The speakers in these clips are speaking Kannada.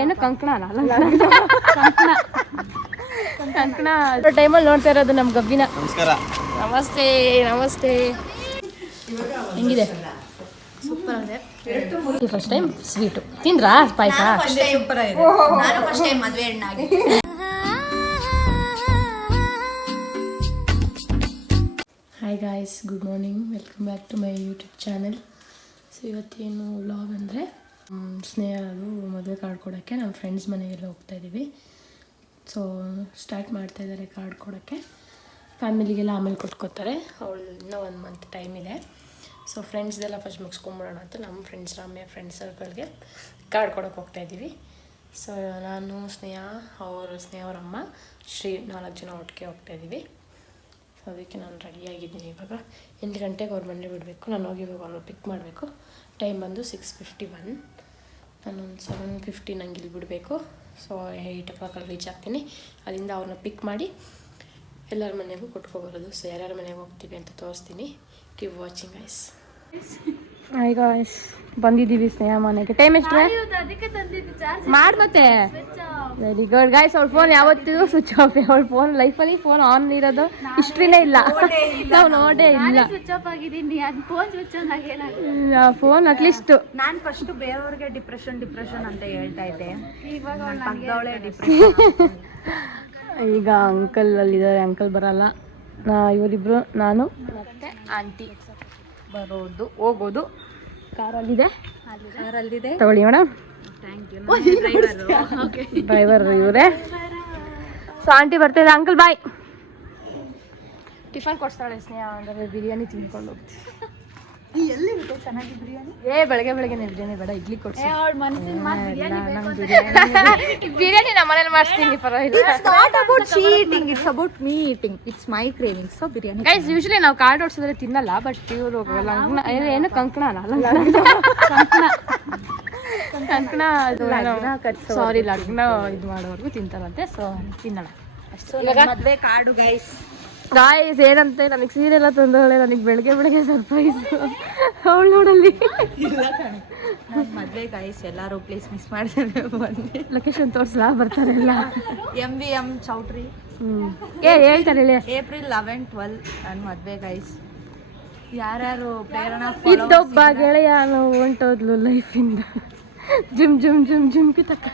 ಏನು ಕಂಕಣ ಕಂಕಣ ಟೈಮಲ್ಲಿ ನೋಡ್ತಾ ಇರೋದು ನಮ್ಮ ಗಬ್ಬಿನ. ನಮಸ್ತೆ ನಮಸ್ತೆ. ಹೆಂಗಿದೆ? ಸೂಪರ್ ಆಗಿದೆ. ಫಸ್ಟ್ ಟೈಮ್ ಸ್ವೀಟು ತಿಂದ್ರಾ? ಪಾಯಸ hi guys, good morning, welcome back to my YouTube channel. So ಇವತ್ತೇನು ವ್ಲಾಗ್ ಅಂದರೆ ಸ್ನೇಹದು ಮದುವೆ ಕಾರ್ಡ್ ಕೊಡೋಕ್ಕೆ ನಮ್ಮ ಫ್ರೆಂಡ್ಸ್ ಮನೆಗೆಲ್ಲ ಹೋಗ್ತಾಯಿದ್ದೀವಿ. ಸೊ ಸ್ಟಾರ್ಟ್ ಮಾಡ್ತಾಯಿದ್ದಾರೆ ಕಾರ್ಡ್ ಕೊಡೋಕ್ಕೆ. ಫ್ಯಾಮಿಲಿಗೆಲ್ಲ ಆಮೇಲೆ ಕೊಟ್ಕೋತಾರೆ. ಅವಳು ಇನ್ನೂ 1 ಮಂತ್ ಟೈಮ್ ಇದೆ. ಸೊ ಫ್ರೆಂಡ್ಸ್ದೆಲ್ಲ ಫಸ್ಟ್ ಮುಗಿಸ್ಕೊಂಬಿಡೋಣ ಅಂತ ನಮ್ಮ ಫ್ರೆಂಡ್ಸ್ ರಮ್ಯ ಫ್ರೆಂಡ್ಸ್ ಸರ್ಕಲ್ಗೆ ಕಾರ್ಡ್ ಕೊಡೋಕೆ ಹೋಗ್ತಾಯಿದ್ದೀವಿ. ಸೊ ನಾನು ಸ್ನೇಹ ಅವ್ರ ಅಮ್ಮ ಶ್ರೀ 4 ಜನ ಒಟ್ಟಿಗೆ ಹೋಗ್ತಾಯಿದ್ದೀವಿ. ಸೊ ಅದಕ್ಕೆ ನಾನು ರೆಡಿಯಾಗಿದ್ದೀನಿ. ಇವಾಗ 8 ಗಂಟೆಗೆ ಅವ್ರ ಮನೆ ಬಿಡಬೇಕು. ನಾನು ಹೋಗಿ ಇವಾಗ ಅವ್ರನ್ನ ಪಿಕ್ ಮಾಡಬೇಕು. ಟೈಮ್ ಬಂದು 6:51. ನಾನೊಂದು 7:50 ನಂಗೆ ಇಲ್ಲಿ ಬಿಡಬೇಕು. ಸೊ 8 o'clock ರೀಚ್ ಆಗ್ತೀನಿ. ಅಲ್ಲಿಂದ ಅವ್ರನ್ನ ಪಿಕ್ ಮಾಡಿ ಎಲ್ಲರ ಮನೆಗೂ ಕೊಟ್ಕೊಬರೋದು. ಸೊ ಯಾರ್ಯಾರ ಮನೆಗೆ ಹೋಗ್ತೀವಿ ಅಂತ ತೋರಿಸ್ತೀನಿ. Keep watching guys. Hi guys, ಬಂದಿದ್ದೀವಿ ಸ್ನೇಹ ಮನೆಗೆ. ಟೈಮ್ ಎಷ್ಟ್ರೆ ಮಾಡಿ ಮತ್ತೆ. Very good guys. ಅವ್ಳ ಫೋನ್ ಯಾವತ್ತಿದ್ರು ಸ್ವಿಚ್ ಆಫ್. ಅವಳ ಫೋನ್ ಲೈಫಲ್ಲಿ ಫೋನ್ ಆನ್ ಇರೋದು ಹಿಸ್ಟ್ರಿನೇ ಇಲ್ಲ. ನಾವು ನೋಡೇ ಇಲ್ಲ ಫೋನ್. ಅಟ್ಲೀಸ್ಟ್ ನಾನು ಫಸ್ಟ್ ಬೇರೆಯವ್ರಿಗೆ ಡಿಪ್ರೆಷನ್ ಅಂತ ಹೇಳ್ತಾ ಇದ್ದೆ. ಈಗ ಅಂಕಲ್ ಅಲ್ಲಿದ್ದಾರೆ. ಅಂಕಲ್ ಬರಲ್ಲ. ಇವರಿಬ್ರು, ನಾನು ಮತ್ತೆ ಆಂಟಿ ಬರೋದು ಹೋಗೋದು. ಕಾರಲ್ಲಿದೆ ತಗೊಳ್ಳಿ ಮೇಡಮ್. ಡ್ರೈವರ್ ಇವರೇ. ಸೊ ಆಂಟಿ ಬರ್ತಾಯಿದೆ. Uncle bye. ಟಿಫನ್ ಕೊಡ್ತಾಳೆ ಸ್ನೇಹ. ಅಂದರೆ ಬಿರಿಯಾನಿ ತಿನ್ಕೊಂಡು ಹೋಗ್ತೀವಿ. ಬೆಳಗ್ಗೆ ಬಿರಿಯಾನಿ ಬೇಡ, ಇಡ್ಲಿ ಕೊಡ್ಸಿ. ಬಿರಿಯಾನಿ ನಮ್ಮ ಮನೇಲಿ ಮಾಡಿಸ್ತೀನಿ, ಪರವಾಗಿಲ್ಲ. ಗೈಸ್, ಯೂಶಲಿ ನಾವು ಕಾರ್ಡ್ ಓಡಿಸಿದ್ರೆ ತಿನ್ನಲ್ಲ. ಬಟ್ ಇವರು ಏನು ಕಂಕಣ ಸಾರಿ ಲಗ್ನ ಇದು ಮಾಡೋವರೆಗೂ ತಿಂತಾರಂತೆ. ಸೊ ತಿನ್ನೋಣ ಅಷ್ಟೇ. ಕಾರ್ಡು ಗಾಯ್ಸ್ ಏನಂತೆ, ನನಗೆ ಸೀರೆ ಎಲ್ಲ ತಂದವಳೆ. ನನಗೆ ಬೆಳಗ್ಗೆ ಸರ್ಪ್ರೈಸ್. ಅವಳು ನೋಡಲ್ಲಿ ಮದ್ವೆ ಗಾಯ್ಸ್. ಎಲ್ಲರೂ ಪ್ಲೇಸ್ ಮಿಸ್ ಮಾಡ್ತಾರೆ. ಲೊಕೇಶನ್ ತೋರಿಸ್ಲಾ? ಬರ್ತಾರೆ ಎಲ್ಲ. MVM ಚೌಟ್ರಿ. ಹೇಳ್ತಾರೆ ಹೇಳಿ. April 11, 12 ನನ್ನ ಮದ್ವೆ ಗಾಯ್ಸ್. ಯಾರ್ಯಾರು ಪ್ರೇರಣಾ ಇದ್ದೊಬ್ಬ ಗೆಳೆಯ ಹೊಂಟೋದ್ಲು ಲೈಫಿಂದ. ಜಿಮ್ ತಕ್ಕ.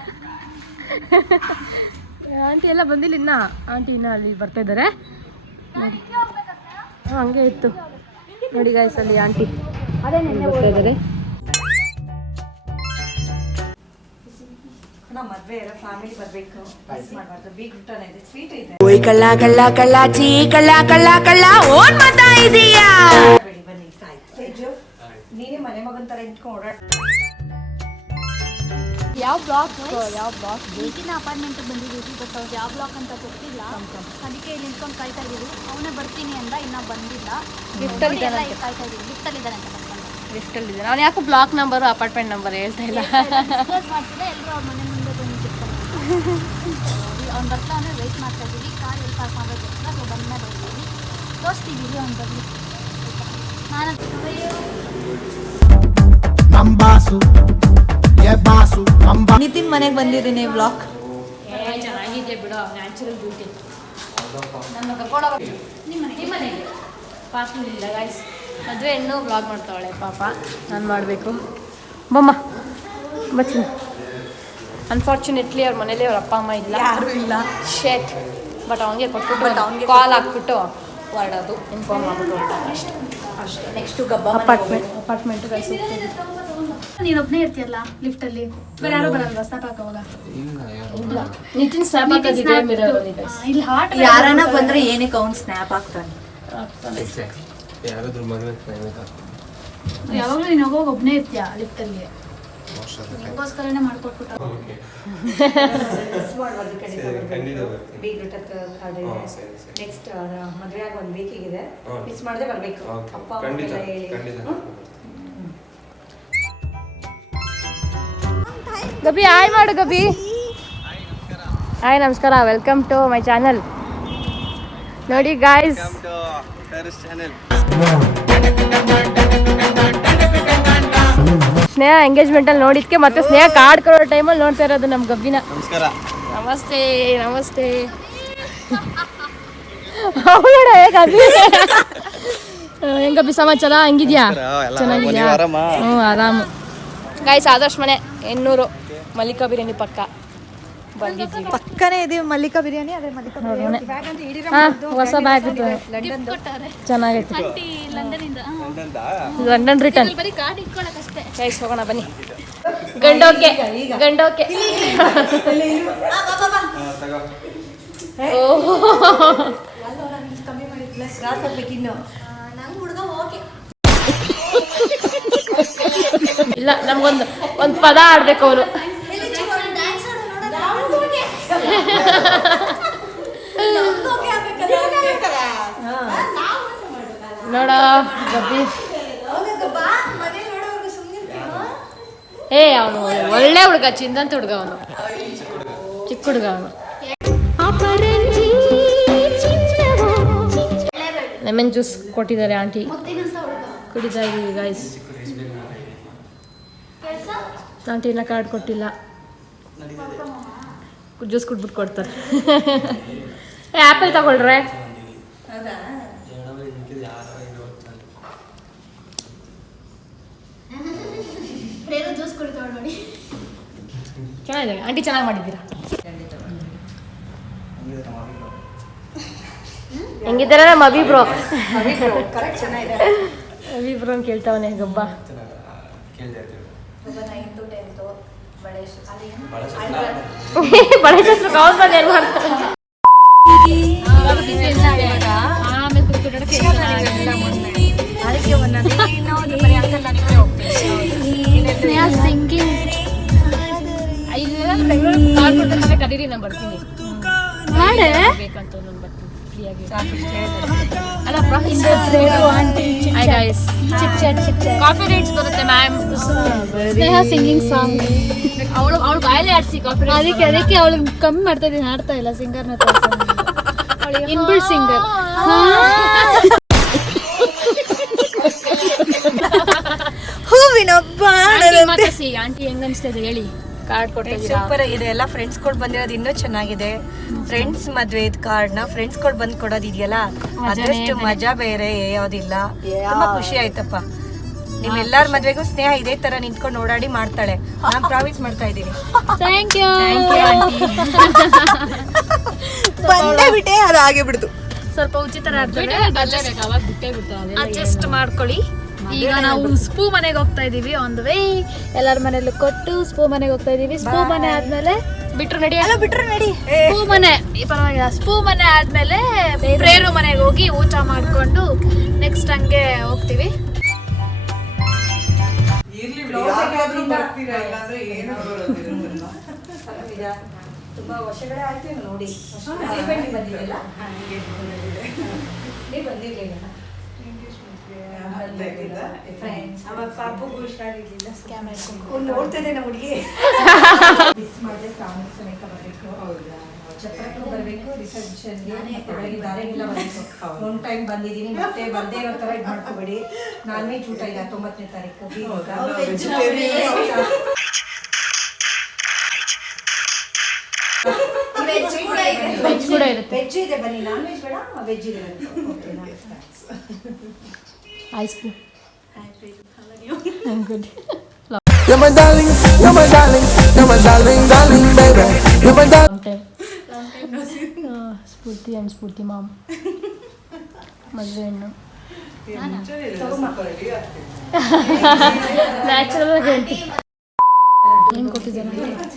ಆಂಟಿ ಎಲ್ಲ ಬಂದಿಲ್ಲ ಇನ್ನ. ಆಂಟಿ ಇನ್ನ ಅಲ್ಲಿ ಬರ್ತಾ ಇದ್ದಾರೆ ನೋಡಿ. ಹಂಗೆ ಇತ್ತು ನೋಡಿ ಗಾಯ್ಸ್. ಅಲ್ಲಿ ಆಂಟಿ ಬರ್ತಾ ಇದ್ದಾರೆ. ಯಾವ ಬ್ಲಾಕ್ ಈಗಿನ ಅಪಾರ್ಟ್ಮೆಂಟ್ ಬಂದಿದ್ದೀವಿ. ಬಟ್ ಅವ್ರು ಯಾವ ಬ್ಲಾಕ್ ಅಂತ ಗೊತ್ತಿಲ್ಲ. ಅದಕ್ಕೆ ಇಲ್ಲಿ ನಿಂತ್ಕೊಂಡು ಕಾಯ್ತಾ ಇದ್ದೀವಿ. ಅವನೇ ಬರ್ತೀನಿ ಅಂದ, ಇನ್ನೂ ಬಂದಿಲ್ಲ. ಲಿಫ್ಟಲ್ಲಿ ಕಾಯ್ತಾ ಇದ್ದೀವಿ. ಲಿಫ್ಟಲ್ಲಿದ್ದಾನೆ ಅಂತ ಲಿಫ್ಟಲ್ಲಿದ್ದಾನೆ. ಅವ್ನು ಯಾಕೋ ಬ್ಲಾಕ್ ನಂಬರು ಅಪಾರ್ಟ್ಮೆಂಟ್ ನಂಬರ್ ಹೇಳ್ತಾ ಇಲ್ಲ. ಡಿಸ್ಕಸ್ ಮಾಡ್ತಿದ್ದೆ. ಎಲ್ಲರೂ ಅವ್ರ ಮನೆ ಮುಂದೆ ಬಂದು ಸಿಗ್ತಾರೆ. ಅವ್ನು ಬರ್ತಾನೆ, ವೆಯ್ಟ್ ಮಾಡ್ತಾ ಇದ್ದೀವಿ. ಕಾರ್ ಎಲ್ಲಿ ಪಾರ್ಕ್ ಮಾಡಬೇಕು ಅಂತ. ಸೊ ಬಂದೇ ಬರ್ತೀವಿ, ತೋರಿಸ್ತೀವಿ ಅವ್ನು ಬರಲಿ. ನಿತಿನ್ ಮನೆಗೆ ಬಂದಿದ್ದೀನಿ. ವ್ಲಾಗ್ ಚೆನ್ನಾಗಿದೆ ಬಿಡೋ. Natural beauty. ನನ್ನ ಕರ್ಕೊಂಡೋಗ ನಿಮ್ಮ ಮನೆಗೆ. ಪಾರ್ಕಿಲ್ಲ ಗಾಯ್ಸ್. ಮದುವೆ ಹೆಣ್ಣು ವ್ಲಾಗ್ ಮಾಡ್ತಾವಳೆ ಪಾಪ. ನಾನು ಮಾಡಬೇಕು. ಬಮ್ಮ ಬಚ್ಚಿ. ಅನ್ಫಾರ್ಚುನೇಟ್ಲಿ ಅವ್ರ ಮನೇಲಿ ಅವ್ರ ಅಪ್ಪ ಅಮ್ಮ ಇಲ್ಲ, ಯಾರು ಇಲ್ಲ. ಶೇಟ್. ಬಟ್ ಅವನಿಗೆ ಕೊಟ್ಬಿಟ್ಟು ಕಾಲ್ ಹಾಕ್ಬಿಟ್ಟು ಹೊರಡೋದು, ಇನ್ಫಾರ್ಮ್ ಮಾಡ್ಬಿಟ್ಟು ಅಷ್ಟೇ. ನೆಕ್ಸ್ಟು ಗಬ್ಬ ಅಪಾರ್ಟ್ಮೆಂಟು ಗಾಯ್ಸ್ ಹೋಗ್ತೀವಿ. ನೀನು ಒಬ್ಬನೇ ಇರ್ತೀಯಲ್ಲ ಲಿಫ್ಟಲ್ಲಿ, ಬೇರೆ ಯಾರು ಬರಲ್ವಾ? ಸ್ನಾಪ್ ಹಾಕೋವಾಗ ನಿತಿನ್ ಸ್ನಾಪ್ ಹಾಕೋದಿದೆ ಮಿರರಲ್ಲಿ ಗಾಯ್ಸ್. ಇಲ್ಲಿ ಹಾಟ್ ಯಾರನ್ನ ಬಂದ್ರೆ ಏನಕ್ಕೆ ಅವ್ನು ಸ್ನ್ಯಾಪ್ ಹಾಕ್ತಾನೆ. ಯಾವಾಗಲೂ ನೀನು ಹೋಗೋವಾಗ ಒಬ್ಬನೇ ಇರ್ತೀಯ ಲಿಫ್ಟಲ್ಲಿ. ನಿಮಗೋಸ್ಕರನೇ ಮಾಡ್ಕೊಟ್ಬಿಟ್ಟು ನೆಕ್ಸ್ಟ್ ಮದುವೆ ಆಗಿ 1 ವೀಕಿಗಿದೆ. ಮಿಸ್ ಮಾಡದೆ ಬರಬೇಕು. ಅಪ್ಪ ಗಬಿ ಹಾಯ್ ಮಾಡು. ಗಬಿ ಹಾಯ್, ನಮಸ್ಕಾರ. Welcome to my channel. ನೋಡಿ ಗಾಯ್ಸ್, ಸ್ನೇಹ ಎಂಗೇಜ್ಮೆಂಟಲ್ಲಿ ನೋಡಿದ್ಕೆ ಮತ್ತೆ ಸ್ನೇಹ ಕಾರ್ಡ್ ಕೊಡೋ ಟೈಮಲ್ಲಿ ನೋಡ್ತಾ ಇರೋದು ನಮ್ಮ ಗಬ್ಬಿನ. ನಮಸ್ಕಾರ. ನಮಸ್ತೆ ನಮಸ್ತೆ. ಅವಳ ಹೆಂಗಬ್ಬಿ ಸಮಾಚಾರ ಹೆಂಗಿದ್ಯಾ? ಚೆನ್ನಾಗಿದ್ಯಾ? ಹ್ಞೂ ಆರಾಮು. ಗಾಯ್ಸ್ ಆದರ್ಶ್ ಮನೆ 800 ಮಲ್ಲಿಕಾ ಬಿರಿಯಾನಿ ಪಕ್ಕ ಬಂದಿದ್ದೀವಿ. ಪಕ್ಕನೇ ಇದೀವಿ ಮಲ್ಲಿಕಾ ಬಿರಿಯಾನಿ. ಅದೇ ಮಲ್ಲಿಕಾ ಬಿರಿಯಾನಿ ಹಾಂ ಹೊಸ ಬ್ಯಾಗ್ ಇತ್ತು ಚೆನ್ನಾಗೈತೆ. London return. ಗೈಸ್ ಹೋಗೋಣ ಬನ್ನಿ. ಗಂಡೋಕೆ ಗಂಡೋಕೆ. ಇಲ್ಲ ನಮ್ಗೊಂದು ಪದ ಆಡ್ಬೇಕು ಅವರು. ನೋಡ ಗಬ್ಬಿ ಅವನು ಒಳ್ಳೆ ಹುಡುಗ, ಚಿಂದಂತ ಹುಡುಗ ಅವನು, ಚಿಕ್ಕ ಹುಡುಗ ಅವನು. ಲೆಮನ್ ಜ್ಯೂಸ್ ಕೊಟ್ಟಿದ್ದಾರೆ ಆಂಟಿ, ಕುಡಿತಾ ಇದೀವಿ ಗಾಯ್ಸ್. ಆಂಟಿ ಇನ್ನ ಕಾರ್ಡ್ ಕೊಟ್ಟಿಲ್ಲ, ಜ್ಯೂಸ್ ಕುಡ್ಬಿಟ್ಟು ಕೊಡ್ತಾರೆ. ಆ್ಯಪಲ್ ತಗೊಳ್ರೆ. ಚೆನ್ನಾಗಿದೆ ಆಂಟಿ, ಚೆನ್ನಾಗಿ ಮಾಡಿದ್ದೀರಾ. ಹೆಂಗಿದ್ದಾರೆ ನಮ್ಮ ಅಭಿ ಬ್ರೋ? ಅಭಿ ಬ್ರೋ ಅಂತ ಕೇಳ್ತಾವನೆ ಗಬ್ಬ. ಬಳೆ ಹೆಸರು ಕಾಲ್ ಮಾಡಿ ಏನು ಮಾಡ್ತಾರೆ. ಕರೀರಿ ನಾನು ಬರ್ತೀನಿ. ಕಾಪಿ ರೈಟ್ಸ್ ಬರುತ್ತೆ ಮ್ಯಾಮ್. ಸ್ನೇಹ ಸಿಂಗಿಂಗ್ ಸಾಂಗ್ ಅವಳು ಬಾಯಲ್ಲೇ ಆಡಿಸಿ ಕಾಪಿ. ಅದಕ್ಕೆ ಅವಳಿಗೆ ಕಮ್ಮಿ ಮಾಡ್ತಾ ಇದ್ದೀನಿ, ಆಡ್ತಾ ಇಲ್ಲ ಸಿಂಗರ್ನ. Inbuilt singer. ಹೂವಿನೊಬ್ಬ ಆಂಟಿ ಹೆಂಗ ಅನ್ಸ್ತಾ ಹೇಳಿ. ಕಾರ್ಡ್ ಕೊಟ್ಟಿದ್ದೀರಾ? ಸೂಪರ್ ಇದೆ. ಎಲ್ಲ ಫ್ರೆಂಡ್ಸ್ ಕೊಡ್ ಬಂದಿರೋದು ಇನ್ನೂ ಚೆನ್ನಾಗಿದೆ. ಫ್ರೆಂಡ್ಸ್ ಮದ್ವೆ ಕಾರ್ಡ್ ನ ಫ್ರೆಂಡ್ಸ್ ಕೊಡ್ ಬಂದ್ ಕೊಡೋದಿದೆಯಲ್ಲ, ಅದಷ್ಟು ಮಜಾ ಬೇರೆ ಯಾವ್ದಿಲ್ಲ. ತುಂಬಾ ಖುಷಿ ಆಯ್ತಪ್ಪ. ನಿಮ್ಮೆಲ್ಲಾರ ಮದ್ವೆಗೂ ಸ್ನೇಹ ಇದೇ ತರ ನಿಂತ್ಕೊಂಡು ಓಡಾಡಿ ಮಾಡ್ತಾಳೆ. ನಾನ್ ಪ್ರಾಮಿಸ್ ಮಾಡ್ತಾ ಇದ್ದೀನಿ. Thank you. ಬಂದೇ ಬಿಟ್ಟೆ ಅದು ಹಾಗೆ ಬಿಡ್ತು. ಸ್ವಲ್ಪ ಉಚಿತ ಅಡ್ಜಸ್ಟ್ ಮಾಡ್ಕೊಳ್ಳಿ. ಈಗ ನಾವು ಸ್ಪೂ ಮನೆಗೆ ಹೋಗ್ತಾ ಇದೀವಿ. ಆನ್ ದ ವೇ ಎಲ್ಲರ ಮನೇಲಿ ಕೊಟ್ಟು ಸ್ಪೂ ಮನೆಗೆ ಹೋಗ್ತಾ ಇದೀವಿ. ಸ್ಪೂ ಮನೆ ಆದ್ಮೇಲೆ ಬಿಟ್ರು ನಡಿ, ಸ್ಪೂ ಮನೆ ಪರವಾಗಿಲ್ಲ. ಸ್ಪೂ ಮನೆ ಆದ್ಮೇಲೆ ಪ್ರೇರು ಮನೆಗೆ ಹೋಗಿ ಊಟ ಮಾಡ್ಕೊಂಡು ನೆಕ್ಸ್ಟ್ ಹಂಗೆ ಹೋಗ್ತೀವಿ. ತುಂಬಾ ವರ್ಷಗಳೇ ಆಯ್ತು ನೋಡಿ. ಬಂದಿರ್ಲಿಲ್ಲ ನೋಡ್ತದೆ ನಮ್ಮ ಹುಡುಗಿ. ಚಪ್ರಕ್ಕೂ ಬರಬೇಕು, ರಿಸೆಪ್ಷನ್ಗೆ ದಾರೆಗೆಲ್ಲ ಬರಬೇಕು. ಒಂದು ಟೈಮ್ ಬಂದಿದ್ದೀನಿ, ಮತ್ತೆ ಬರ್ದೇ ಇರೋ ಥರ ಇದು ಮಾಡ್ಕೋಬೇಡಿ. ನಾನ್ ವೆಜ್ ಊಟ ಇದೆ 19ನೇ ತಾರೀಕು. ವೆಜ್ ಕೂಡ ಇರುತ್ತೆ. ವೆಜ್ ಇದೆ ಬನ್ನಿ, ನಾನ್ ವೆಜ್ ಬೇಡ, ವೆಜ್ ಇದೆ. Ice cream. You're my darling, you're my darling, you're my darling, darling baby. You're my darling. Spoorthi and Spoorthi mom ಮದುವೆ ಹೆಣ್ಣು. ನ್ಯಾಚುರಲ್ ಆಗಿ ಹೇಳ್ತಿ. ಏನು ಕೊಟ್ಟಿದ್ದಾರೆ?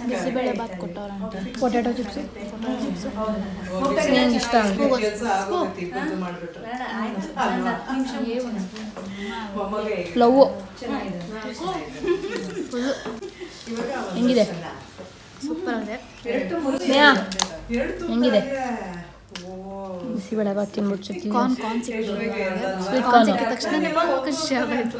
ಬಿಸಿಬೇಳೆ ಬಾತ್ ಕೊಟ್ಟವ್ರ. Potato chips. ಸ್ನೇಹ ಇಷ್ಟ ಫ್ಲವ್ವು ಹೆಂಗಿದೆ? ಸೂಪರ್ ಆಗಿದೆ. ಸ್ನೇಹ ಹೆಂಗಿದೆ? ಬಿಸಿಬೇಳೆ ಬಾತ್ ತಿನ್ಬಿಟ್ಟು ಸಿಗ್ತೀವಿ. ಕಾರ್ನ್ ಸಿಕ್ಕಿದ ತಕ್ಷಣ ಖುಷಿ ಆಗೋಯ್ತು.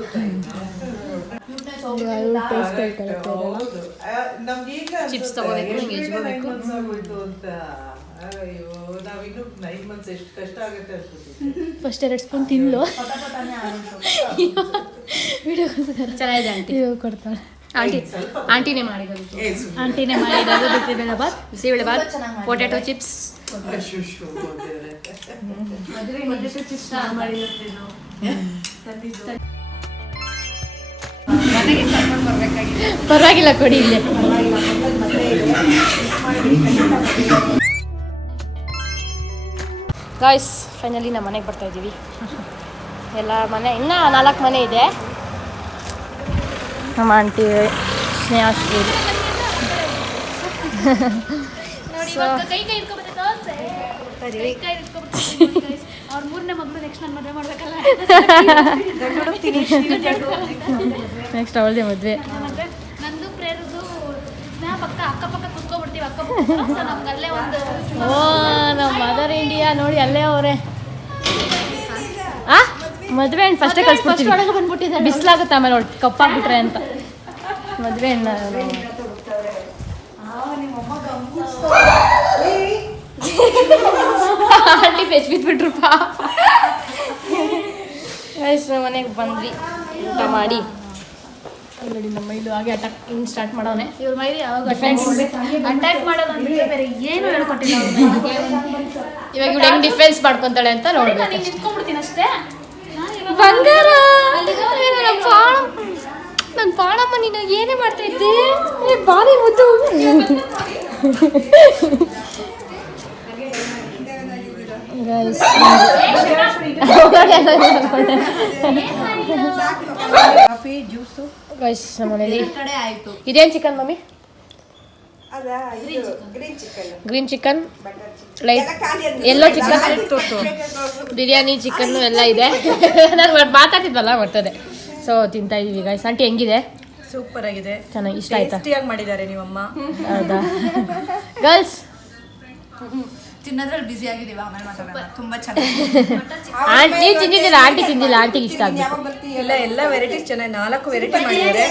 ಚಿಪ್ಸ್ ತಗೋಬೇಕು, ಹಿಂಗೆ ಎಜ್ಕೋಬೇಕು. First 2 spoon ತಿನ್ಲು. ಚೆನ್ನಾಗಿದೆ ಆಂಟಿ ಕೊಡ್ತಾಳೆ. ಆಂಟಿನೇ ಮಾಡಿರೋದು ಆಂಟಿನೇ ಮಾಡಿರೋದು ಬಿಸಿಬೇಳೆಬಾತ್ ಬಿಸಿಬೇಳೆಬಾತ್ ಪೊಟ್ಯಾಟೊ ಚಿಪ್ಸ್ ಪರವಾಗಿಲ್ಲ ಕೊಡಿ ಇಲ್ಲೇ ಗಾಯ್ಸ್ ಫೈನಲಿ ನಮ್ಮ ಮನೆಗೆ ಬರ್ತಾ ಇದ್ದೀವಿ ಎಲ್ಲ ಮನೆ ಇನ್ನೂ 4 ಮನೆ ಇದೆ ನಮ್ಮ ಆಂಟಿ ಸ್ನೇಹಾಶ್ರೀ ಅವ್ರ 3ನೇ ಮಗಳು ನೆಕ್ಸ್ಟ್ ನಾನು ಮದುವೆ ಮಾಡ್ಬೇಕಲ್ಲ ನೆಕ್ಸ್ಟ್ ಅವಳದೇ ಮದುವೆ ನಂದು ಪ್ರೇರದು ಸ್ನೇಹ ಪಕ್ಕ ಅಕ್ಕಪಕ್ಕ ಕುತ್ಕೊಬಿಡ್ತೀವಿ ಸೊ ನಮ್ಗೆ ಅಲ್ಲೇ ಒಂದು ಓ ನಮ್ಮ ಮದರ್ ಇಂಡಿಯಾ ನೋಡಿ ಅಲ್ಲೇ ಅವರೇ ಮದುವೆ ಹಣ್ಣು ಫಸ್ಟೇ ಕಳ್ಸ್ಬಿಡ್ತೀವಿ ಒಳಗೆ ಬಂದ್ಬಿಟ್ಟಿದ್ದಾರೆ ಬಿಸಿಲಾಗುತ್ತೆ ಆಮೇಲೆ ನೋಡಿ ಕಪ್ಪಾಗ್ಬಿಟ್ರೆ ಅಂತ ಮದುವೆ ಹಣ್ಣು ಆಂಟಿ ಬೆಚ್ ಬಿದ್ಬಿಟ್ರು ಮನೆಗೆ ಬಂದ್ವಿ ಊಟ ಮಾಡಿ ನೋಡಿ ನಮ್ಮ ಇಲ್ಲು ಹಾಗೆ ಅಟ್ಯಾಕ್ ಹಿಂಗೆ ಸ್ಟಾರ್ಟ್ ಮಾಡೋನೆ ಇವ್ರ ಮೈಲಿ ಯಾವಾಗ ಡಿಫೆನ್ಸ್ ಅಟ್ಯಾಕ್ ಮಾಡೋದಂದ್ರೆ ಬೇರೆ ಏನು ಹೇಳ್ಕೊಟ್ಟಿಲ್ಲ ಇವಾಗ ಇವ್ಳು ಹೆಂಗ್ ಡಿಫೆನ್ಸ್ ಮಾಡ್ಕೊಂತಾಳೆ ಅಂತ ನೋಡ್ಬೇಕು ನಿಂತ್ಕೊಂಡ್ಬಿಡ್ತೀನಿ ಅಷ್ಟೇ ಬಂಗಾರ ನನ್ನ ಪಾಣಮ್ಮ ನೀನು ಏನೇ ಮಾಡ್ತಾ ಇದ್ದೆ ಬಾರಿ ಮುದ್ದು ಗೈಸ್ ನಮ್ಮ ಮನೇಲಿ ಇದೇನು chicken mummy green chicken light ಎಲ್ಲೋ ಚಿಕನ್ ಬಿರಿಯಾನಿ ಚಿಕನ್ನು ಎಲ್ಲ ಇದೆ ನಾನು ಮಾತಾಡ್ತಿದ್ವಲ್ಲ ಬರ್ತದೆ ಸೊ ತಿಂತಾ ಇದೀವಿ ಗೈಸ್ ಆಂಟಿ ಹೆಂಗಿದೆ ಸೂಪರ್ ಆಗಿದೆ, ಚೆನ್ನಾಗಿ ಇಷ್ಟ ಆಯ್ತಾ ಟೇಸ್ಟಿಯಾಗಿ ಮಾಡಿದ್ದಾರೆ ನಿಮ್ಮಮ್ಮ. ಹೌದಾ ಗರ್ಲ್ಸ್ ತಿನ್ನೋದ್ರಲ್ಲಿ ಬಿಸಿ ಆಗಿದೀವಿ, ಆಮೇಲೆ ಮಾತಾಡೋಣ. ತುಂಬಾ ಚೆನ್ನಾಗಿ ಆಂಟಿ ತಿಂದಿದ್ದಿಲ್ಲ, ಆಂಟಿ ತಿಂದಿಲ್ಲ, ಆಂಟಿಗೆ ಇಷ್ಟ ಆಗುತ್ತೆ. ಇಲ್ಲ ಎಲ್ಲ ವೆರೈಟೀಸ್ ಚೆನ್ನಾಗಿ 4 ವೆರೈಟಿ ಮಾಡಿದ್ದಾರೆ.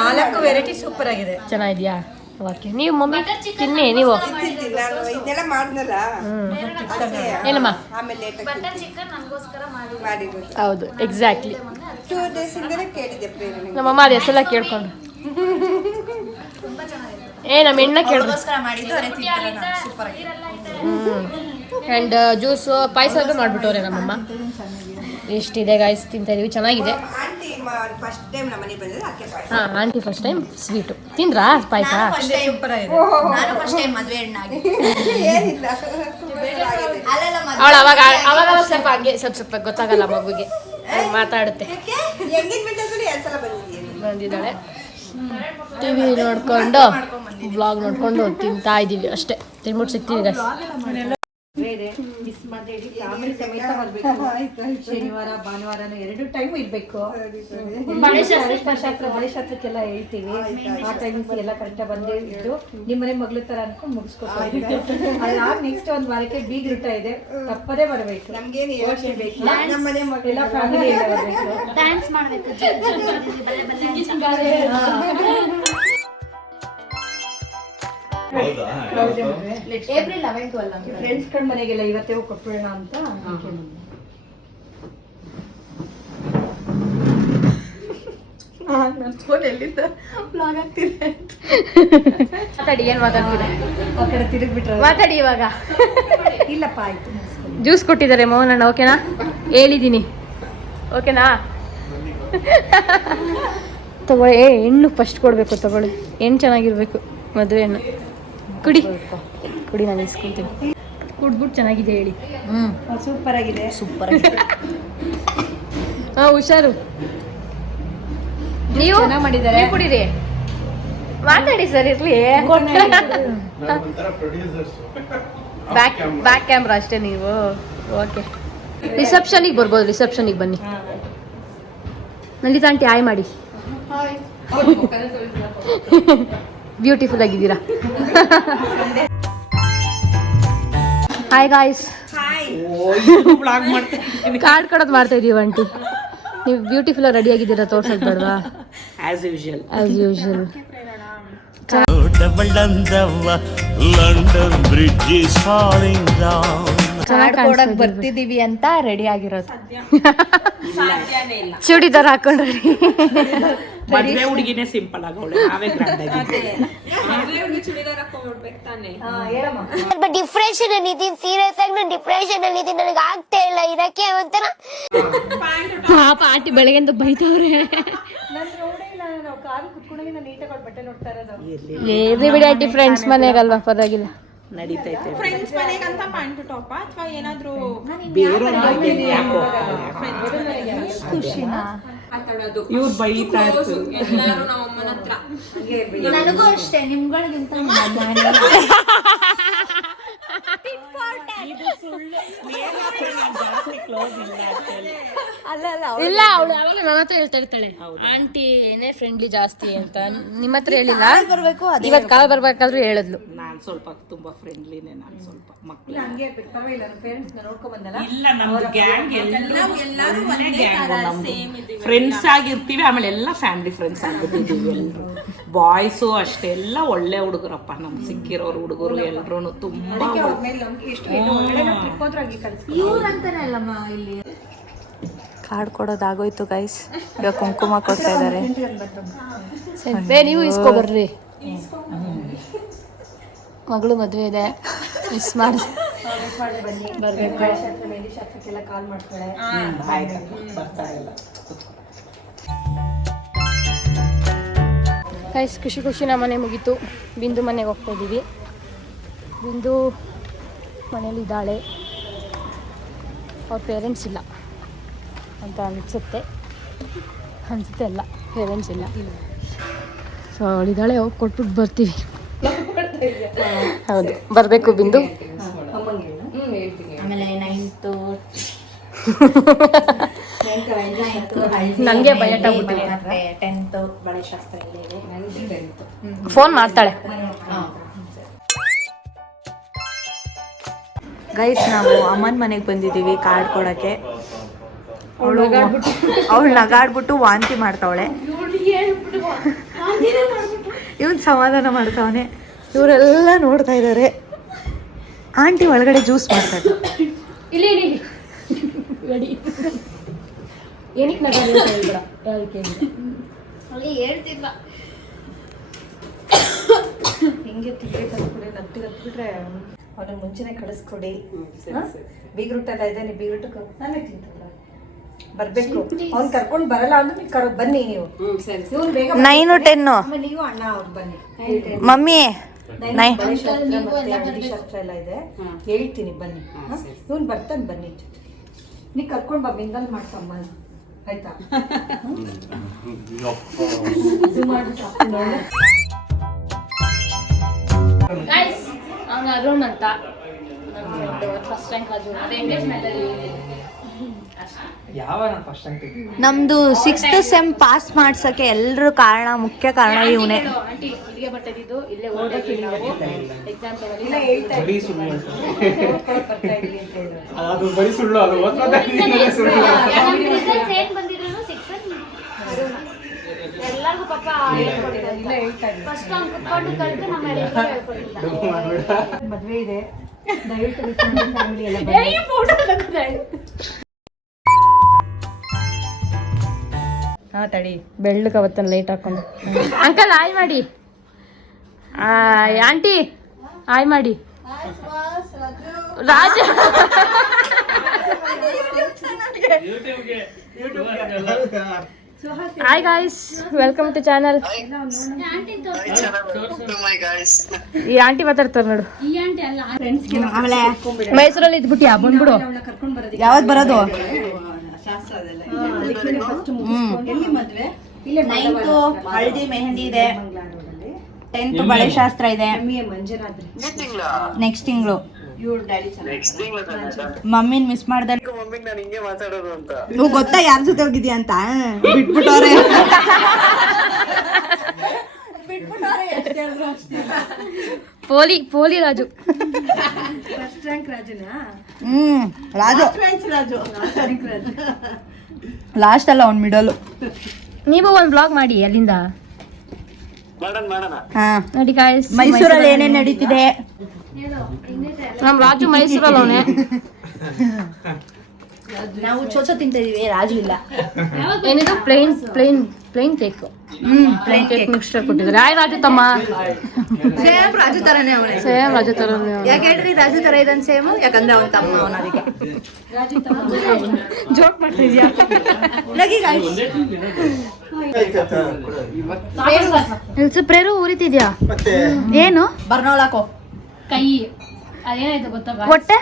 4 ವೆರೈಟಿ ಸೂಪರ್ ಆಗಿದೆ. ಚೆನ್ನಾಗಿದ್ಯಾ? ಓಕೆ. ನೀವು ಮಮ್ಮಿ ತಿನ್ನಿ ನೀವು. ಏನಮ್ಮ? ಹೌದು ಎಕ್ಸಾಕ್ಟ್ಲಿ. ನಮ್ಮಮ್ಮ ಅದು ಹೆಸರೆಲ್ಲ ಕೇಳ್ಕೊಂಡು ನಮ್ಮ ಎಣ್ಣ ಕೇಳಿದ್ರು. ಆ್ಯಂಡ್ ಜ್ಯೂಸು ಪಾಯಸ ಅದು ಮಾಡಿಬಿಟ್ಟವ್ರೆ ನಮ್ಮಮ್ಮ. ಎಷ್ಟಿದೆ ಗಾಯ್ಸ್, ತಿಂತಾ ಇದೀವಿ, ಚೆನ್ನಾಗಿದೆ. ಹಾಂ, ಆಂಟಿ ಫಸ್ಟ್ ಟೈಮ್ ಸ್ವೀಟು ತಿಂದ್ರಾ ಪಾಯಸ? ಅವಳು ಅವಾಗ ಅವಾಗ ಸ್ವಲ್ಪ ಹಂಗೆ ಸ್ವಲ್ಪ ಗೊತ್ತಾಗಲ್ಲ ಮಗುಗೆ, ಮಾತಾಡುತ್ತೆ. ಬಂದಿದ್ದಾಳೆ. ಟಿವಿ ನೋಡ್ಕೊಂಡು ಬ್ಲಾಗ್ ನೋಡ್ಕೊಂಡು ತಿಂತಾ ಇದ್ದೀವಿ ಅಷ್ಟೇ. ತಿನ್ಬಿಟ್ಟು ಸಿಗ್ತೀವಿ ಗಾಯ್ಸ್. ಶನಿವಾರ ಭಾನುವಾರನೂ 2 ಟೈಮ್ ಇರ್ಬೇಕು. ಶಾಸ್ತ್ರಕ್ಕೆಲ್ಲ ಹೇಳ್ತೀವಿ. ಆ ಟೈಮಿಂಗ್ಸ್ ಎಲ್ಲ ಕರೆಕ್ಟಾಗಿ ಬಂದೇ ಇದ್ದು ನಿಮ್ಮನೆ ಮಗ್ಳ ತರ ಅನ್ಕೊಂಡು ಮುಗಿಸ್ಕೊತೀವಿ. ಅದಾದ ನೆಕ್ಸ್ಟ್ 1 ವಾರಕ್ಕೆ ಬೀಗ್ ಊಟ ಇದೆ, ತಪ್ಪದೇ ಬರಬೇಕು. ಎಲ್ಲ ಫ್ಯಾಮಿಲಿ ಡ್ಯಾನ್ಸ್ ಮಾಡಬೇಕು. ಏಪ್ರಿಲ್ 11 ಅಲ್ಲ, ಫ್ರೆಂಡ್ಸ್ ಕಡೆ ಮನೆಗೆಲ್ಲ ಇವತ್ತೇ ಕೊಟ್ಬಿಡೋಣ ಅಂತ. ನನ್ನ ಫೋನ್ ಎಲ್ಲಿಂದ ಬ್ಲಾಗ್ ಆಗ್ತಿದೆ. ಮಾತಾಡಿ, ಏನು ಮಾತಾಡ್ತೀರಾ? ಆ ಕಡೆ ತಿರುಗ್ಬಿಟ್ರೆ ಮಾತಾಡಿ ಇವಾಗ. ಇಲ್ಲಪ್ಪ, ಆಯ್ತು. ಜ್ಯೂಸ್ ಕೊಟ್ಟಿದ್ದಾರೆ ಮೋಹನ್ ಅಣ್ಣ, ಓಕೆನಾ? ಹೇಳಿದ್ದೀನಿ, ಓಕೆನಾ? ತಗೊಳ್ಳಿ. ಹೆಣ್ಣು ಫಸ್ಟ್ ಕೊಡಬೇಕು, ತಗೊಳ್ಳಿ. ಹೆಣ್ಣು ಚೆನ್ನಾಗಿರ್ಬೇಕು, ಮದುವೆ ಹೆಣ್ಣು. ಕುಡಿ ಕುಡಿ, ನಾನು ಇಸ್ಕೊಳ್ತೀನಿ. ಕುಡ್ಬಿಟ್ಟು ಚೆನ್ನಾಗಿದೆ ಹೇಳಿ. ಸೂಪರ್ ಆಗಿದೆ. ಸೂಪರ್ ಆಗಿದೆ. ಹಾಂ, ಹುಷಾರು. ನೀವು ಮಾಡಿದ್ದಾರೆ, ಕುಡೀರಿ. ಮಾತಾಡಿ ಸರ್, ಇರ್ಲಿ. ಬ್ಯಾಕ್ ಕ್ಯಾಮ್ರಾ ಅಷ್ಟೇ ನೀವು. ಓಕೆ, ರಿಸೆಪ್ಷನಿಗೆ ಬರ್ಬೋದು. ರಿಸೆಪ್ಷನಿಗೆ ಬನ್ನಿ. ನಂದಿತಾ ಆಂಟಿ ಆಯ್ ಮಾಡಿ. ಬ್ಯೂಟಿಫುಲ್ ಆಗಿದ್ದೀರಾ. ಹಾಯ್ ಗಾಯ್ಸ್, ಕಾರ್ಡ್ ಕೊಡೋದು ಮಾಡ್ತಾ ಇದೀವಿ ಆಂಟಿ. ನೀವು ಬ್ಯೂಟಿಫುಲ್ ರೆಡಿ ಆಗಿದ್ದೀರಾ, ತೋರ್ಸೋದು ಬೇಡವಾ? As usual. London Bridge is falling down. ಕೊಡಕ್ ಬರ್ತಿದೀವಿ ಅಂತ ರೆಡಿ ಆಗಿರೋದು. ಚೂಡಿದಾರ್ ಹಾಕೊಂಡ್ರಿ. ಮದ್ವೆ ಹುಡುಗಿನೇ ಸಿಂಪಲ್ ಆಗವಳೆ, ನಾವೇ ಗ್ರ್ಯಾಂಡ್ ಆಗಿದ್ದೀವಿ. ಡಿಪ್ರೆಷನ್ ಅಲ್ಲಿ ಇದೀನಿ, ಸೀರಿಯಸ್ ಆಗಿ ನಾನು ಡಿಪ್ರೆಷನ್ ಅಲ್ಲಿ ಇದೀನಿ, ನನಗೆ ಆಗ್ತಾ ಇಲ್ಲ ಇರಕ್ಕೆ ಒಂಥರ. ಪಾಪ ಆಂಟಿ ಬೆಳಗ್ಗೆಂದ ಬೈತವ್ರೆ. ಏರ್ಲಿ ಬಿಡಿ ಆಂಟಿ, ಫ್ರೆಂಡ್ಸ್ ಮನೆಗಲ್ವಾ, ಪರವಾಗಿಲ್ಲ. ನಡೀತೈತೆ. ಫ್ರೆಂಡ್ಸ್ ಮನೆಗಂತ ಪ್ಯಾಂಟ್ ಟಾಪ ಅಥವಾ ಏನಾದ್ರೂ ಬೇರೆ ಇವ್ರು ಬೈತಾ ಇರ್ತಾರೆ. ನನಗೂ ಅಷ್ಟೇ, ನಿಮ್ಗಳಿಗಿಂತ ಇಲ್ಲ, ಅವಳು ಯಾವಾಗ ನನ್ನ ಹತ್ರ ಹೇಳ್ತಾ ಇರ್ತಾಳೆ, ಆಂಟಿ ಏನೇ ಫ್ರೆಂಡ್ಲಿ ಜಾಸ್ತಿ ಅಂತ. ನಿಮ್ಮ ಹತ್ರ ಹೇಳಿಲ್ಲ, ಇವತ್ತು ಕಾಲ್ ಬರ್ಬೇಕಾದ್ರೂ ಹೇಳಿದ್ಲು. ನಾನ್ ಸ್ವಲ್ಪ ತುಂಬಾ ಫ್ರೆಂಡ್ಲಿನೇ, ನಾನು ಸ್ವಲ್ಪ ಮಕ್ಕಳು ಇಲ್ಲ, ನಮ್ದು ಗ್ಯಾಂಗ್ ಫ್ರೆಂಡ್ಸ್ ಆಗಿರ್ತೀವಿ, ಆಮೇಲೆ ಎಲ್ಲ ಫ್ಯಾಮಿಲಿ ಫ್ರೆಂಡ್ಸ್ ಆಗ್ಬಿಟ್ಟಿದ್ದೀವಿ ಎಲ್ರು. ಬಾಯ್ಸು ಅಷ್ಟೇ, ಎಲ್ಲ ಒಳ್ಳೆ ಹುಡುಗರಪ್ಪ ನಮ್ಗೆ ಸಿಕ್ಕಿರೋರು ಹುಡುಗರು ಎಲ್ರು ತುಂಬಾ. ಕಾರ್ಡ್ ಕೊಡೋದಾಗೋಯ್ತು ಗೈಸ್, ಇವಾಗ ಕುಂಕುಮ ಕೊಡ್ತಾ ಇದ್ದಾರೆ. ನೀವು ಇಸ್ಕೊ ಬರ್ರಿ, ಮಗಳು ಮದುವೆ ಇದೆ, ಮಿಸ್ ಮಾಡಿ ಬರ್ಬೇಕು. ಗೈಸ್, ಖುಷಿ ಖುಷಿ ನಮ್ಮ ಮನೆ ಮುಗೀತು. ಬಿಂದು ಮನೆಗೆ ಹೋಗ್ತಾ ಇದ್ದೀವಿ. ಬಿಂದು ಮನೇಲಿದ್ದಾಳೆ, ಅವ್ರ ಪೇರೆಂಟ್ಸ್ ಇಲ್ಲ ಅಂತ ಅನಿಸುತ್ತೆ ಅಲ್ಲ, ಪೇರೆಂಟ್ಸ್ ಇಲ್ಲ. ಸೊ ಅವಳಿದ್ದಾಳೆ, ಹೋಗಿ ಕೊಟ್ಬಿಟ್ಟು ಬರ್ತೀವಿ. ಹೌದು, ಬರಬೇಕು ಬಿಂದು. ನನಗೆ ಬಯಟ್ ಆಗ್ಬಿಟ್ಟಿದೆ. ಫೋನ್ ಮಾಡ್ತಾಳೆ. ಗೈಸ್, ನಾವು ಅಮ್ಮನ ಮನೆಗೆ ಬಂದಿದ್ದೀವಿ ಕಾರ್ಡ್ ಕೊಡೋಕ್ಕೆ. ಅವಳು ನಗಾಡ್ಬಿಟ್ಟು ವಾಂತಿ ಮಾಡ್ತಾವಳೆ, ಇವನ್ ಸಮಾಧಾನ ಮಾಡ್ತಾವನೆ. ಇವರೆಲ್ಲ ನೋಡ್ತಾ ಇದ್ದಾರೆ. ಆಂಟಿ ಒಳಗಡೆ ಜ್ಯೂಸ್ ಮಾಡ್ತಾರೆ. ಇಲ್ಲಿ ಏನಕ್ಕೆ ನಗಾಡ್ಬೇಡ, ಯಾರಿಗೆ ಅಲ್ಲಿ ಹೇಳ್ತಿದ್ವ. ಹಿಂಗೆ ತಿಂಡಿ ತಂದ್ಕೊಡಿ, ನತ್ತಿಬಿಟ್ರೆ ಅವ್ನಿಗೆ ಮುಂಚೆನೆ ಕಳಿಸ್ಕೊಡಿ. ಬೀಗ್ರೂಟೆಲ್ಲ ಇದೆ, ನೀವು ಬೀಗ್ರೂಟಕ್ಕೆ ನಾನೇ ತಿಂತಲ್ಲ ಬರ್ಬೇಕು. ಅವ್ನು ಕರ್ಕೊಂಡು ಬರಲ್ಲ ಅಂದ್ರೆ ನೀವು ಬನ್ನಿ. ನೀವು 9 10 ನೀವು ಅಣ್ಣ ಅವ್ರು ಬನ್ನಿ. ಮಮ್ಮಿ ಶಾಸ್ತ್ರ ಎಲ್ಲ ಇದೆ, ಹೇಳ್ತೀನಿ ಬನ್ನಿ. ಇವನ್ ಬರ್ತಾನೆ, ಬನ್ನಿ. ನೀ ಕರ್ಕೊಂಡ್ ಬಾ, ಮಿಂಗಲ್ ಮಾಡ್ಕೊಂಬ ಆಯ್ತಾ? ಅವ್ನು ಅರುಣ್ ಅಂತ ಫಸ್ಟ್ ರ್ಯಾಂಕ್. ಅದು ಅದೇ ಎಂಗೇಜ್ಮೆಂಟ್ ಅಲ್ಲಿ ನಮ್ದು 6th ಸೆಮ್ ಪಾಸ್ ಮಾಡ್ಸಕ್ಕೆ ಎಲ್ರು ಕಾರಣ, ಮುಖ್ಯ ಕಾರಣ ಇವನೇ. ಆಂಟಿ ಇಲ್ಲಿಗೆ ಬರ್ತದಿದ್ದು, ಇಲ್ಲೇ ಓದಕ್ಕೆ ನಾವು ಎಕ್ಸಾಮ್ ತಗೊಳ್ಳಿ. ಏನ್ ಬಂದಿದ್ರು ಎಲ್ಲರಿಗೂ ಪಾಪ ಫಸ್ಟ್ ಅವ್ನು ಕುತ್ಕೊಂಡು ಕಲಿತು ನಮ್ಮ ಹೇಳ್ಕೊಟ್ಟಿಲ್ಲ. ಮದ್ವೆ ಇದೆ, ದಯವಿಟ್ಟು ಫ್ಯಾಮಿಲಿ ಎಲ್ಲ ತಡಿ. ಬೆಳ್ಳಗೆ ಅವತ್ತನ್ನ ಲೈಟ್ ಹಾಕೊಂಡು. ಅಂಕಲ್ ಆಯ್ ಮಾಡಿ, ಆಂಟಿ ಆಯ್ ಮಾಡಿ. Raja hi guys, welcome to channel. ಈ ಆಂಟಿ ಮಾತಾಡ್ತಾರೆ ನೋಡು. ಮೈಸೂರಲ್ಲಿ ಇದ್ಬಿಟ್ಯಾ, ಬಂದ್ಬಿಡು. ಯಾವತ್ ಬರೋದು? 9th ಹಳದಿ ಮೆಹಂದಿ ಇದೆ, 10th ಬಳೆ ಶಾಸ್ತ್ರ ಇದೆ, ನೆಕ್ಸ್ಟ್ ತಿಂಗಳು. ಮಮ್ಮಿನ್ ಮಿಸ್ ಮಾಡ್ದೆ. ನೀವು ಗೊತ್ತಾ ಯಾರ ಜೊತೆ ಹೋಗಿದ್ಯಾ ಅಂತ? ಬಿಟ್ಬಿಟ್ಟವ್ರೆ. ಪೋಲಿ ರಾಜು. ರಾಜು ಲಾಸ್ಟ್ ಅಲ್ಲ, ಅವ್ನ್ ಮಿಡಲ್. ನೀವು ಒಂದು ಬ್ಲಾಗ್ ಮಾಡಿ ಅಲ್ಲಿಂದ. ನೋಡಿ ಗಾಯ್ಸ್, ಮೈಸೂರಲ್ಲಿ ಏನೇನ್ ನಡೀತಿದೆ, ನಮ್ ರಾಜು ಮೈಸೂರಲ್ಲಿ ಅವನೇ. ನಾವು ಚೋಚ ತಿಂತ ಇದೀವಿ, ರಾಜು ಇಲ್ಲ. ಏನಿದು plain cake. Plain cake mixture ಕೊಟ್ಟಿದ್ದಾರೆ. ಹಾಯ್ ರಾಜು ತಮ್ಮ. ಸೇಮ್ ರಾಜು ತರನೇ ಅವನೇ. ಸೇಮ್ ರಾಜು ತರನೇ. ಯಾಕೆ ಹೇಳ್ರಿ ರಾಜು ತರ ಇದನ್ ಸೇಮ್? ಯಾಕಂದ್ರೆ ಅವನ್ ತಮ್ಮ ಅವನ, ಅದಕ್ಕೆ ಜೋಕ್ ಮಾಡ್ತಿದ್ಯಾ? ನಗಿ ಪ್ರೇರು ಉರಿತಿದ್ಯಾ? ಏನು ಬರ್ನೋಳಾಕೋ ಕೈ ಅದೇನಾಯ್ತು ಗೊತ್ತಾ? ಹೊಟ್ಟೆ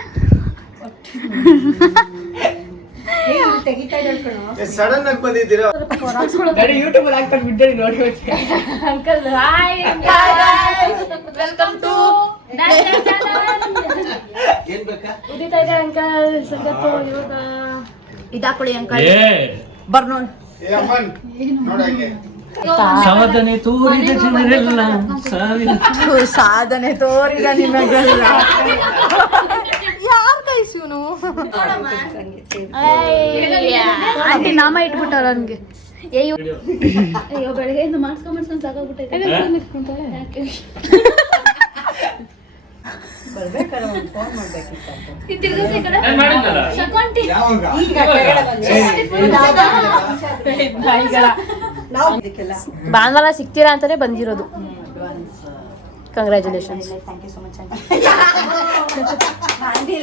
ಸಡನ್ ಆಗಿ ಬಂದಿದ್ದೀರಾ? ಯೂಟ್ಯೂಬ್ ಅಲ್ಲಿ ಹಾಕ್ತಾರೆ ಬಿಡ್ಡಿ ನೋಡಿ. ಅಂಕಲ್ ಹಾಯ್, ವೆಲ್ಕಮ್ ಟು ಏನ್ ಬೇಕಾ? ಉದಿತಾ ಇದೆ ಅಂಕಲ್ ಸಂಗತ್ತು ಇವಾಗ. ಇದಾಕೊಳ್ಳಿ ಅಂಕಲ್ ಬರ್ನೋಳ್. ಸಾಧನೆ ತೋರಿದ ಜನರೆಲ್ಲ ಸಾಧನೆ ತೋರಿದ ನಿಮಗೆಲ್ಲ. ಯಾರ್ ಕೈಸೂನು ಆಂಟಿ ನಾಮ ಇಟ್ಬಿಟ್ಟಾರ ನನ್ಗೆ. ಅಯ್ಯೋ ಬೆಳಗ್ಗೆಯಿಂದ ಮಾಡ್ಸ್ಕೊಂಡ್ ಸಾಕಾಗ್ಬಿಟ್ಟೈತೆ. ಭಾನುವಾರ ಸಿಗ್ತೀರಾ ಅಂತಾನೆ ಬಂದಿರೋದು. ಕಂಗ್ರ್ಯಾಚುಲೇಷನ್ಸ್.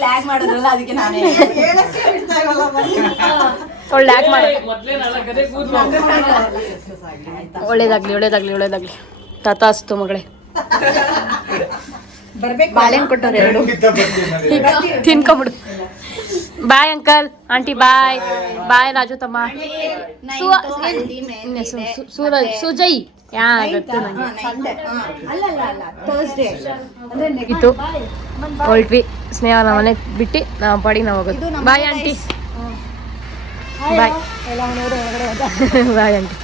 ಲ್ಯಾಗ್ ಮಾಡೋದ್ರಲ್ಲ, ಅದಕ್ಕೆ ನಾನೇ ಲ್ಯಾಗ್ ಮಾಡ. ಒಳ್ಳೇದಾಗ್ಲಿ ತಾತಾಸ್ತು ಮಗಳೇ. ಬಾಳೆಹಣ್ಣು ಕೊಟ್ಟವ್ರು ಎರಡು. ತಿನ್ಕೊಂಬಿಡು. ಬಾಯ್ ಅಂಕಲ್ ಆಂಟಿ, ಬಾಯ್ ಬಾಯ್ ರಾಜು ತಮ್ಮ. ಸುಜಯ್ ಯಾ ಗೊತ್ತು ನಂಗೆ. ಇತ್ತು ಹೊರಟ್ವಿ. ಸ್ನೇಹ ನಮ್ಮ ಮನೆಗೆ ಬಿಟ್ಟು ನಾವು ಪಾಡಿಗೆ ನಾವು ಹೋಗೋದು. Bye aunty. Bye bye aunty.